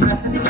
Gracias.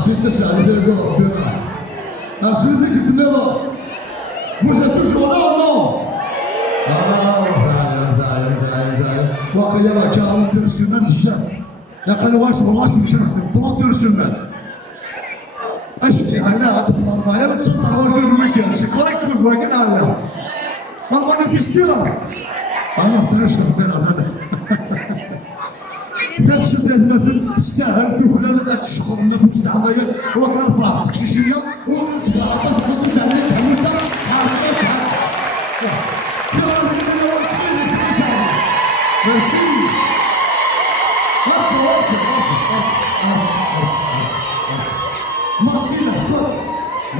Ensuite, c'est arrivé le gars. Ensuite, l'équipe de vous êtes toujours là ou non? Ah, il y a 42 semaines, ça. Il y a 32 semaines. أنا أتمنى ما يبصر على الويكند، شكرا لك الويكند على. والله في ستيرة. أنا أحتاج نحضر هذا. نفس المثل تستاهل في ولا تشكر نفس العملية هو كان فرح تكشيشية ونسبة قصص عليه تحملتها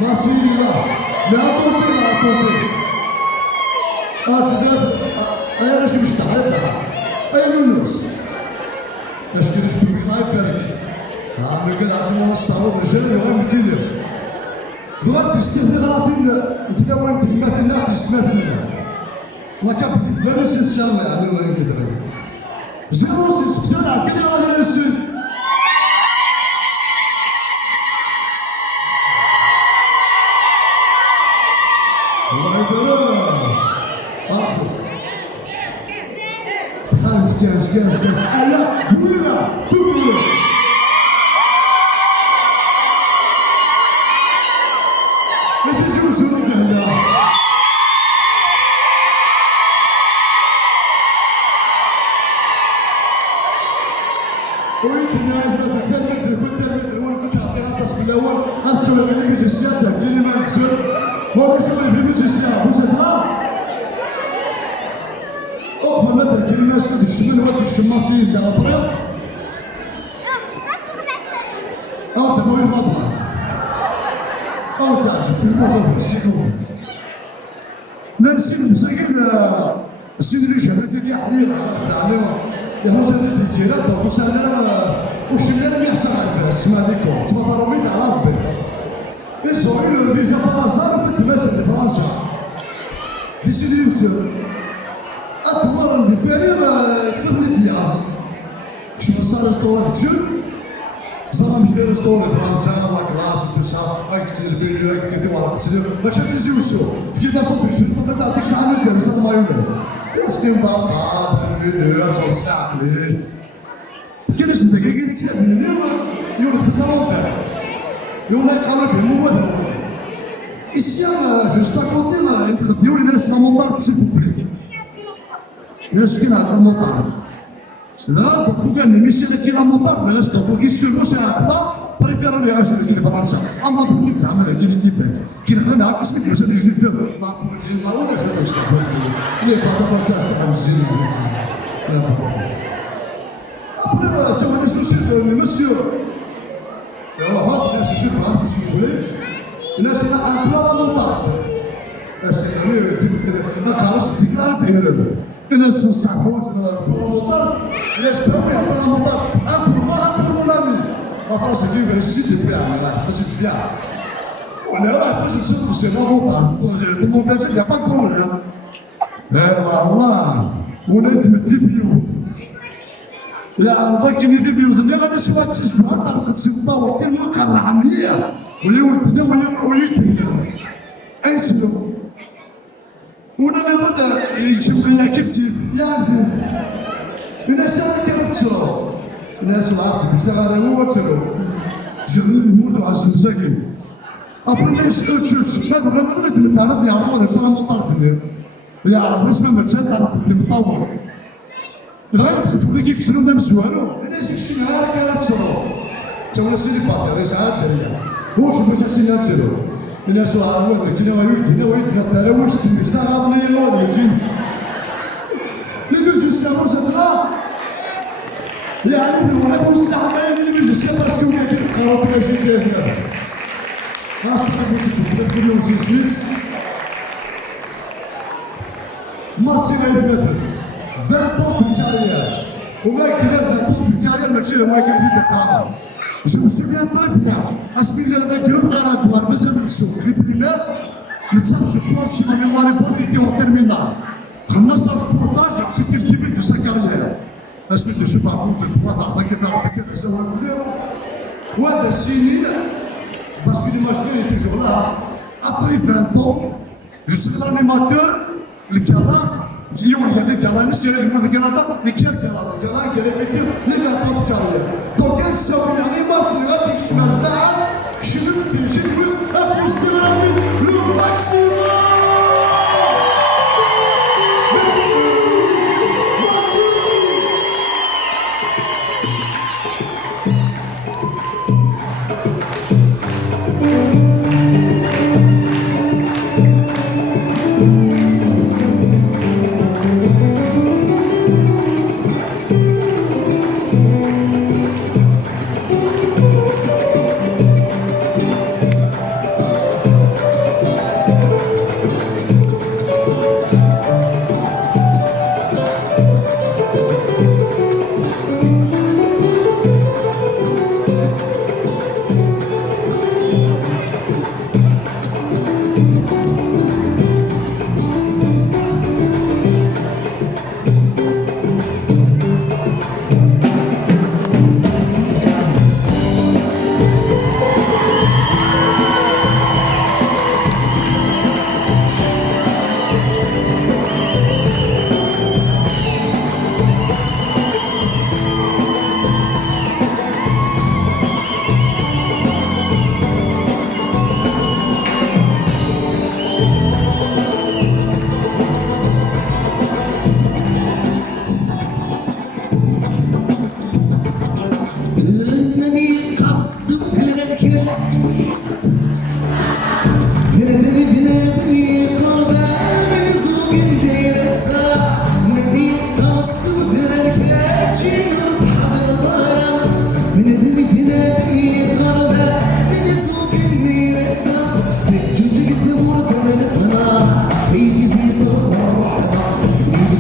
Merci là, mais attendez là, attendez. Ah, je viens, je me t'arrête là. Allez, Nounous. Est-ce que je peux me faire? Ah, mais quel assurance ça va, je vais me dire. Droite, tu te verras fin, tu vas voir une matinée, tu se mets là. La cap, venez c'est ça là, nous allons dire. 06, c'est là, quel est le dessus? Gaz. Allá, Lula, tudo. Mas deixa eu só olhar. Oi, tinha كنت أعطيها تصف الأول أنسوا لما نجي السيادة جيني ما نسوا ما بيشوفوا في نجي السيادة وصلنا أخذ مثل كلمة سود الشمال وقت الشماسيين تاع أبريل أنت ما يفضل أو تعجب في الموضوع السيكون لا نسيب مسكين السيد اللي شهدت لي حليل تاع يهوز هذه الجيرات وسانا وش اللي يحصل على اسمها ديكور تما ضربيت على ربي إسرائيل فيزا بارازار في التماثل فرنسا دي سيديسيون أطول دي بيرير كفرني دياز شنو صار اسكولا تجول صار مجبر اسكولا فرنسا لا كلاس وتسا راك تكتب البيرير راك تكتب ورقة تسلم باش نجيو السوق كي تصوب في الشوط تعطيك ساعة مزيان صار مايونيز يسقي بابا بالمليون صاصتاعلي كيفاش انت كي كتاب من اليوم يوم في الزرافه يوم يقرا في المواد السيام جوست كوتي نخديو لي ناس مونطار سيفو بلي ناس كي نهضر مونطار لا طبقوا كان ميسي كي لا مونطار ناس طبقوا كي سيرو سي لا بريفيرو لي عاشر كي فرنسا اما بوك زعما كي ديبان كي نخدم معاك اسمك يوسف لي جني بيب ما ولا شنو يستحق لي بابا باساج تاع الزين Après, si on est soucié de monsieur, on va se chercher par ce que vous voulez. Là, c'est un plat à montagne. C'est un carrosse de tigre. Là, c'est 50 pour la montagne. Là, je peux faire la montagne. Un pour moi, un pour mon ami. En France, c'est bien, si tu plais, c'est bien. On est là, après, je sais que c'est la montagne. Le montage, il n'y a pas de problème. Mais voilà, on est des لا الله كي ندير بيوضني غادي شويه تسمع طريقه السلطه والتلميذ كان عمليه ولي ولي اي تلو وانا غادي يجيب لنا كيف يعني الناس العرب بيساغر هو تسلو جغل الموت على السمساكين أبو الناس تشوش هذا ما نريد نتعرض يعرفون نفسها مطار كبير يعرف اسمه مرسال تعرف المطور لغاية تقول لك شنو ما مزوالو الناس يكشن هذا كانت تسلو تسوي سيدي باطل يسعى الدنيا هو شوف باش اسينا تسلو الناس العرب كنا ويدنا ويدنا الثراويش كنا غاضني يلون يجين لدوز السلام وسطنا يعني هو هذا السلاح ما يدري بيجي السلاح بس كون يجي القرار كل شيء كذا خاصة بس كل يوم سيسميس ما سيما يبنثل 20 طن تجارية وما كذا 20 طن تجارية ما تشيل ما يكفي في القرار جو me souviens très bien اسمي لي هذا جروب قرار بس من السوق في البلاد نتصرف جو بونس سي ما ميموار بون ايتي اون تيرمينال خلصنا البورتاج سيتي الديبي دو سا كارير اسمي جو سو با فوت فوا تعطيك كذا سوا وهذا السنين باسكو ليماجيني توجور là après 20 ans je suis l'animateur الكلام اليوم يعني الكلام نسير في كندا نكشف الكلام كان يفكر نبغى تكارير دونك نسوي يعني ماسي غادي شمال بعد شنو في شنو افوسيرامي لو ماكسيموم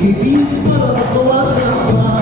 يبقى فيك مرض وراء